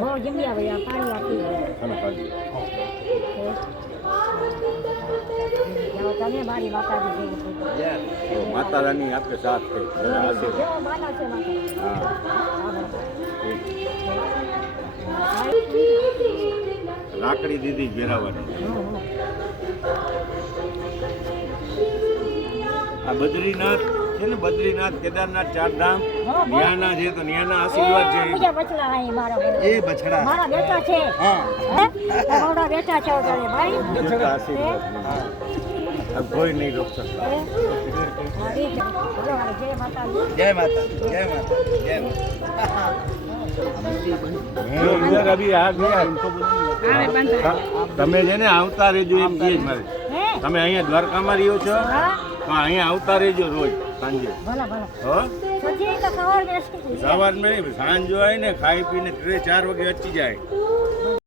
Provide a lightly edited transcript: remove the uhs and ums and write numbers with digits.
वो जमिया भैया पानी आती है खाना खा लीजिए। जाओ तने मारी माता जी देख वो माता रानी आपके साथ थे मेरा आशीर्वाद। जो माना से माता हाँ ठीक। રાખડી દીધી ઘેરાવાની આ બદ્રીનાથ છે ને બદ્રીનાથ કેદારનાથ ચારધામ ન્યાના છે તો ન્યાના આશીર્વાદ છે मुझे बचला है मारा એ બછડા मारा बेटा छे હા हैं मोड़ा बेटा छे ओरे भाई જેટલા આશીર્વાદ अब कोई नहीं रोक सकता जय माता दी જય માતા જય માતા જય इधर अभी आ गया તમે છે ને આવતા રહેજો એમ કહે છે મારે हैं તમે અહીંયા દ્વારકામાં રહ્યો છો हां તો અહીંયા આવતા રહેજો રોજ સાંજે भला भला હો सोचिए का सवार में સવારમાં નહીં સાંજ હોય ને ખાઈ પીને 3-4 વાગે અચી જાય